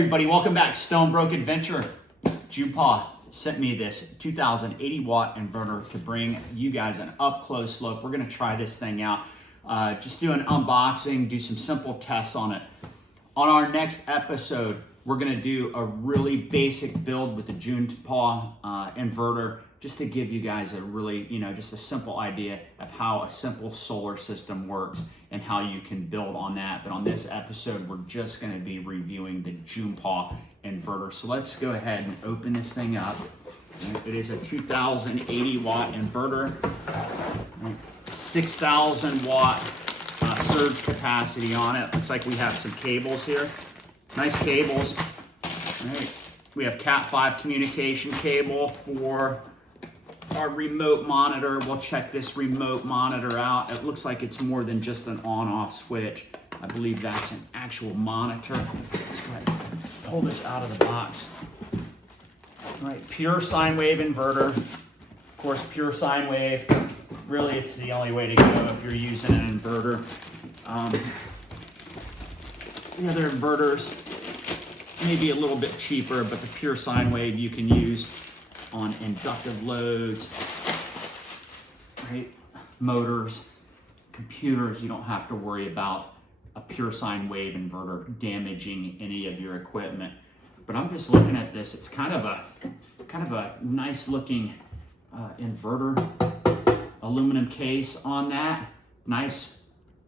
everybody, welcome back. Stonebroke Adventure. Junbpaw sent me this 2080 watt inverter to bring you guys an up close look. We're gonna try this thing out. Just do an unboxing, do some simple tests on it. On our next episode, we're gonna do a really basic build with the Junbpaw inverter, just to give you guys a really, just a simple idea of how a simple solar system works and how you can build on that. But on this episode, we're just gonna be reviewing the Junbpaw inverter. So let's go ahead and open this thing up. It is a 2080 watt inverter, 6,000 watt surge capacity on it. Looks like we have some cables here. Nice cables. All right. We have Cat 5 communication cable for our remote monitor. We'll check this remote monitor out. It looks like it's more than just an on-off switch. I believe that's an actual monitor. Let's go ahead and pull this out of the box. All right, Pure Sine Wave Inverter. Of course, Pure Sine Wave. Really, it's the only way to go if you're using an inverter. The other inverters may be a little bit cheaper, but the Pure Sine Wave you can use on inductive loads, right? Motors, computers. You don't have to worry about a Pure Sine Wave inverter damaging any of your equipment. But I'm just looking at this. It's kind of a nice looking inverter. Aluminum case on that. Nice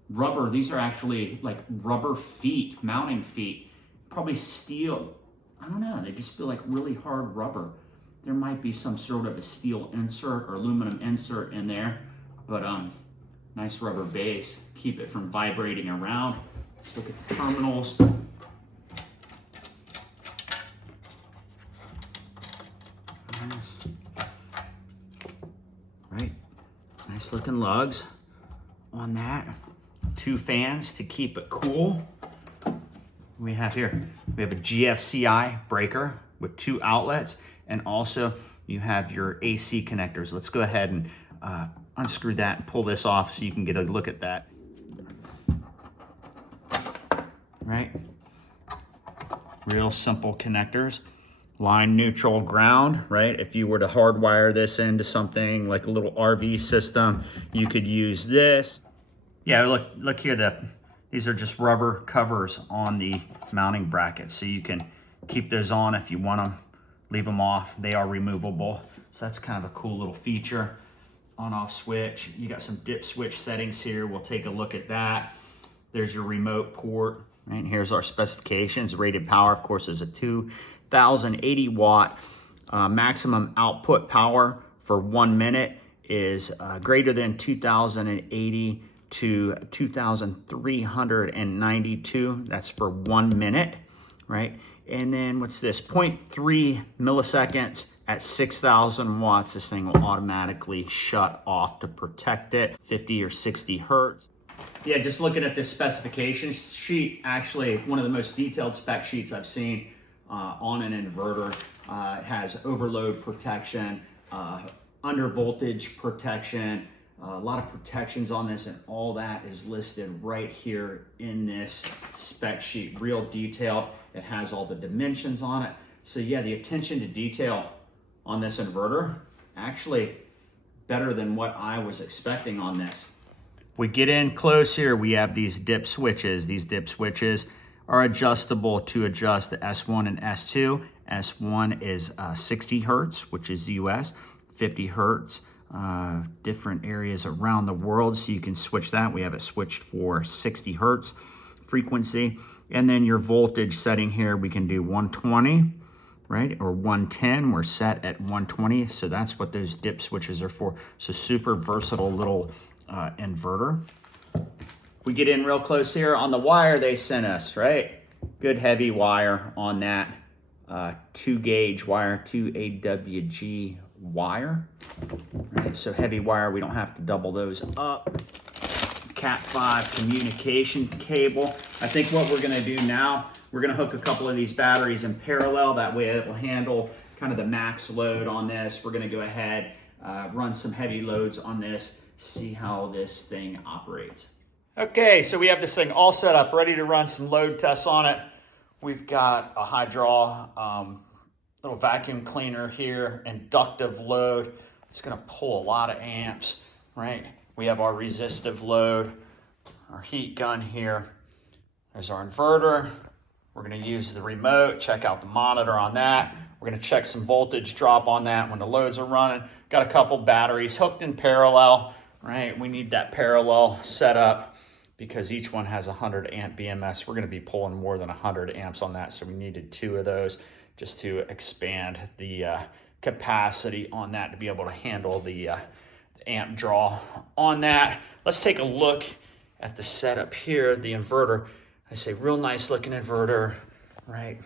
rubber. These are actually like rubber feet, mounting feet. Probably steel. I don't know. They just feel like really hard rubber. There might be some sort of a steel insert or aluminum insert in there, but nice rubber base. Keep it from vibrating around. Let's look at the terminals. Right, nice looking lugs on that. 2 fans to keep it cool. We have here, we have a GFCI breaker with 2 outlets, and also you have your AC connectors. Let's go ahead and unscrew that and pull this off so you can get a look at that. Right? Real simple connectors. Line, neutral, ground, right? If you were to hardwire this into something like a little RV system, you could use this. Yeah, look here, these are just rubber covers on the mounting brackets, so you can keep those on if you want them, leave them off. They are removable, so that's kind of a cool little feature. On-off switch. You got some dip switch settings here. We'll take a look at that. There's your remote port, right? And here's our specifications. Rated power, of course, is a 2080 watt. Maximum output power for 1 minute is greater than 2080 to 2392. That's for 1 minute, right? And then what's this? 0.3 milliseconds at 6,000 watts. This thing will automatically shut off to protect it. 50 or 60 hertz. Yeah, just looking at this specification sheet, actually one of the most detailed spec sheets I've seen on an inverter. It has overload protection, under voltage protection, a lot of protections on this, and all that is listed right here in this spec sheet. Real detailed. It has all the dimensions on it. So yeah, the attention to detail on this inverter, actually better than what I was expecting on this. If we get in close here, we have these dip switches. These dip switches are adjustable to adjust the S1 and S2. S1 is 60 hertz, which is US, 50 hertz, different areas around the world, so you can switch that. We have it switched for 60 hertz frequency. And then your voltage setting here, we can do 120, right, or 110. We're set at 120, so that's what those dip switches are for. So super versatile little inverter. If we get in real close here on the wire they sent us, right? Good heavy wire on that 2 gauge wire, 280W wire. Right, so heavy wire, we don't have to double those up. Cat 5 communication cable. I think what we're gonna do now, we're gonna hook a couple of these batteries in parallel. That way it will handle kind of the max load on this. We're gonna go ahead, run some heavy loads on this, see how this thing operates. Okay, so we have this thing all set up, ready to run some load tests on it. We've got a high-draw little vacuum cleaner here, inductive load. It's gonna pull a lot of amps, right? We have our resistive load, our heat gun here. There's our inverter. We're gonna use the remote, check out the monitor on that. We're gonna check some voltage drop on that when the loads are running. Got a couple batteries hooked in parallel, right? We need that parallel set up because each one has 100 amp BMS. We're gonna be pulling more than 100 amps on that, so we needed 2 of those just to expand the capacity on that to be able to handle the amp draw on that. Let's take a look at the setup here, the inverter. I say real nice looking inverter, right?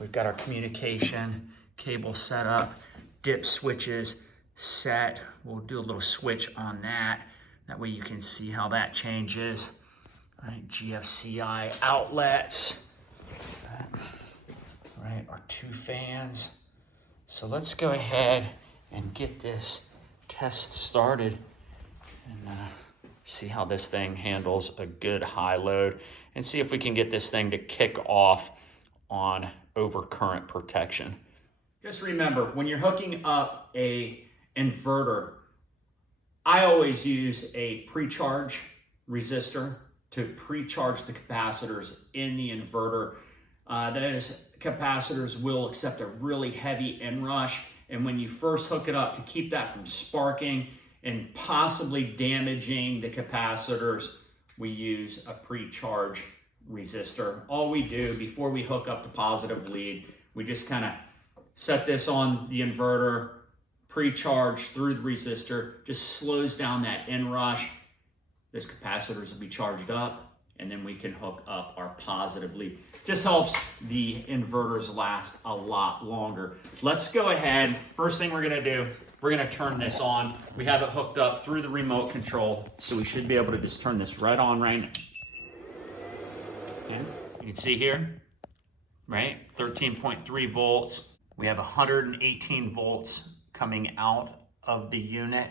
We've got our communication cable set up, dip switches set. We'll do a little switch on that. That way you can see how that changes. All right, GFCI outlets. Right, our 2 fans. So let's go ahead and get this test started and see how this thing handles a good high load and see if we can get this thing to kick off on overcurrent protection. Just remember, when you're hooking up a inverter, I always use a pre-charge resistor to pre-charge the capacitors in the inverter. Those capacitors will accept a really heavy inrush, and when you first hook it up, to keep that from sparking and possibly damaging the capacitors, we use a pre-charge resistor. All we do before we hook up the positive lead, we just kind of set this on the inverter, pre-charge through the resistor, just slows down that inrush. Those capacitors will be charged up, and then we can hook up our positive lead. Just helps the inverters last a lot longer. Let's go ahead. First thing we're gonna do, we're gonna turn this on. We have it hooked up through the remote control, so we should be able to just turn this right on right now. Okay. You can see here, right? 13.3 volts. We have 118 volts coming out of the unit.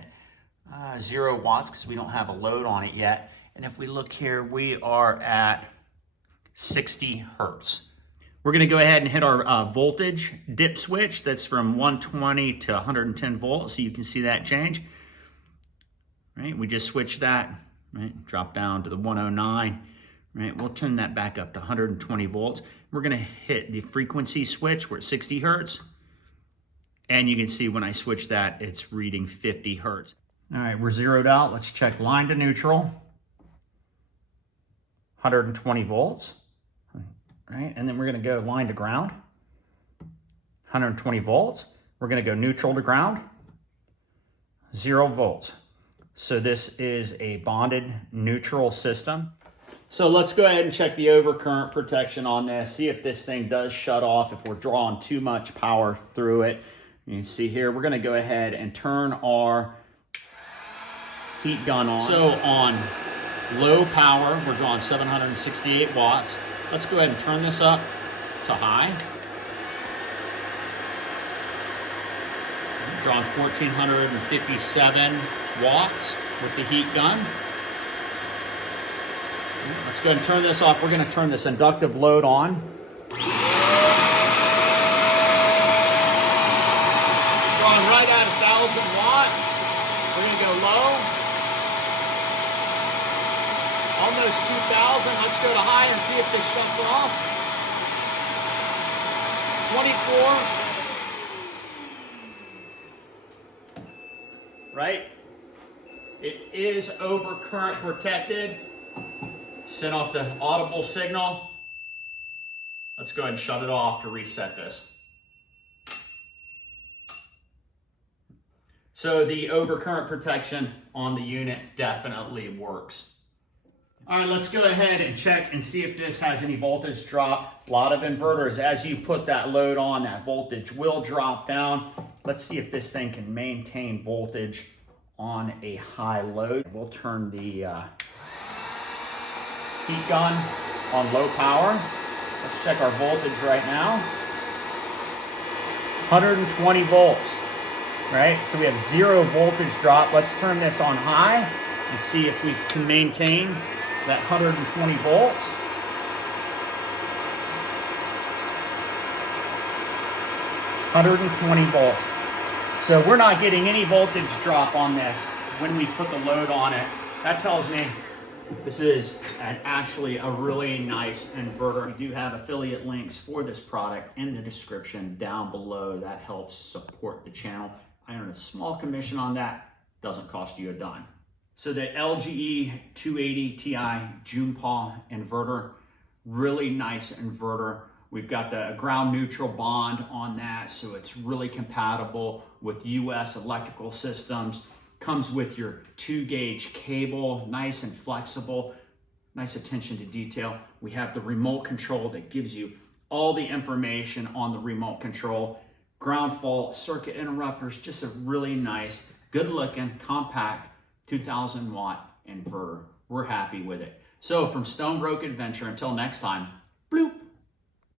0 watts because we don't have a load on it yet. And if we look here, we are at 60 hertz. We're gonna go ahead and hit our voltage dip switch. That's from 120 to 110 volts. So you can see that change, right? We just switched that, right? Drop down to the 109, right? We'll turn that back up to 120 volts. We're gonna hit the frequency switch. We're at 60 hertz. And you can see when I switch that, it's reading 50 hertz. All right, we're zeroed out. Let's check line to neutral. 120 volts, right? And then we're gonna go line to ground, 120 volts. We're gonna go neutral to ground, 0 volts. So this is a bonded neutral system. So let's go ahead and check the overcurrent protection on this, see if this thing does shut off, if we're drawing too much power through it. You can see here, we're gonna go ahead and turn our heat gun on. So on low power, we're drawing 768 watts. Let's go ahead and turn this up to high. We're drawing 1457 watts with the heat gun. Let's go ahead and turn this off. We're gonna turn this inductive load on. Drawing right at 1,000 watts. We're gonna go low. Almost 2,000. Let's go to high and see if this shuts off. 24. Right? It is overcurrent protected. Sent off the audible signal. Let's go ahead and shut it off to reset this. So the overcurrent protection on the unit definitely works. All right, let's go ahead and check and see if this has any voltage drop. A lot of inverters, as you put that load on, that voltage will drop down. Let's see if this thing can maintain voltage on a high load. We'll turn the heat gun on low power. Let's check our voltage right now. 120 volts, right? So we have 0 voltage drop. Let's turn this on high and see if we can maintain that 120 volts. 120 volts. So we're not getting any voltage drop on this when we put the load on it. That tells me this is actually a really nice inverter. We do have affiliate links for this product in the description down below. That helps support the channel. I earn a small commission on that. Doesn't cost you a dime. So the LGE 280 Ti Junbpaw inverter, really nice inverter. We've got the ground neutral bond on that, so it's really compatible with US electrical systems. Comes with your 2-gauge cable, nice and flexible, nice attention to detail. We have the remote control that gives you all the information on the remote control. Ground fault, circuit interrupters, just a really nice, good looking, compact 2000 watt inverter. We're happy with it. So from Stonebrook Adventure, until next time, bloop.